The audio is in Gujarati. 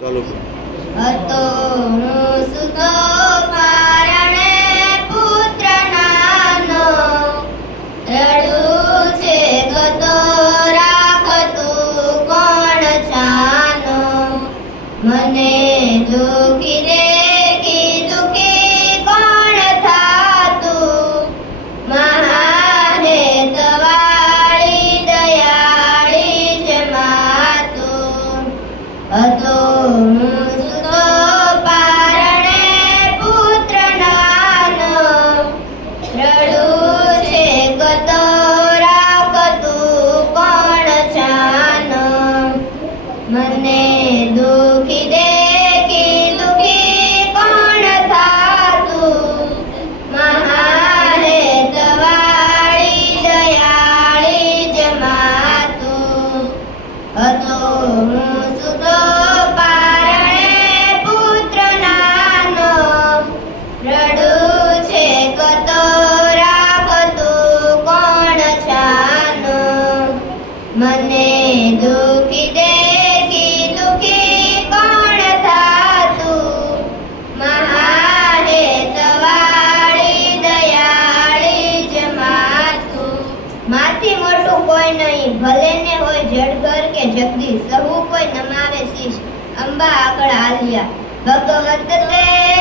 ચાલો. તો હું શું Morning. જગદીશ સહુ કોઈ નમાવે શિષ અંબા આગળ હાલ્યા. ભગવંત તે